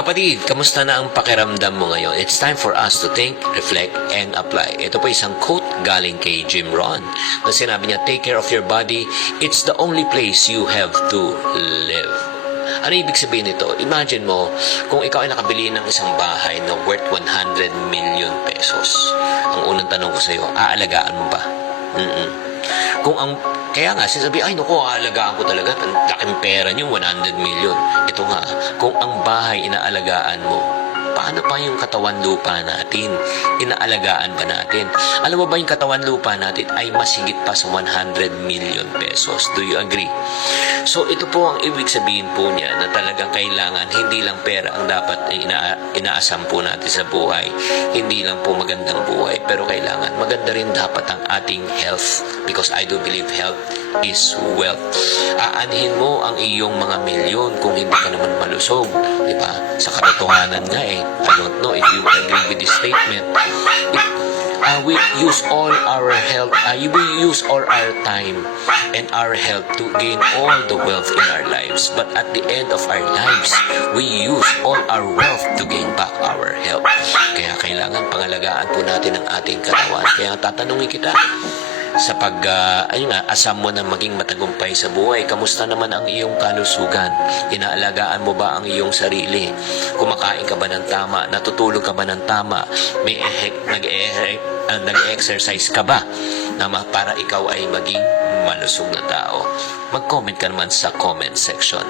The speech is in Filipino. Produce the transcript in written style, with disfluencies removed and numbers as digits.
Kapatid, kamusta na ang pakiramdam mo ngayon? It's time for us to think, reflect, and apply. Ito po isang quote galing kay Jim Rohn na sinabi niya, take care of your body. It's the only place you have to live. Ano ibig sabihin nito? Imagine mo, kung ikaw ay nakabili ng isang bahay na worth 100 million pesos. Ang unang tanong ko sa iyo, aalagaan mo ba? Kaya nga, sinasabi, ay naku, aalagaan ko talaga. Ang laking pera niyo, 100 million. Ito nga, kung ang bahay inaalagaan mo, paano pa yung katawan lupa natin? Inaalagaan ba natin? Alam mo ba yung katawan lupa natin ay mas higit pa sa 100 million pesos? Do you agree? So, ito po ang ibig sabihin po niya na talagang kailangan, hindi lang pera ang dapat inaasam po natin sa buhay. Hindi lang po magandang buhay, pero kailangan maganda rin dapat ang ating health. Because I do believe health is wealth. Aanhin mo ang iyong mga milyon kung hindi ka naman malusog. Diba? Sa katotohanan nga I don't know if you agree with this statement. We use all our health, we use all our time and our health to gain all the wealth in our lives. But at the end of our lives, we use all our wealth to gain back our health. Kaya kailangan pangalagaan po natin ang ating katawan. Kaya tatanungin kita, sa asam mo na maging matagumpay sa buhay, kamusta naman ang iyong kalusugan? Inaalagaan mo ba ang iyong sarili? Kumakain ka ba ng tama? Natutulog ka ba ng tama? Nag-exercise ka ba para ikaw ay maging malusog na tao? Mag-comment ka naman sa comment section.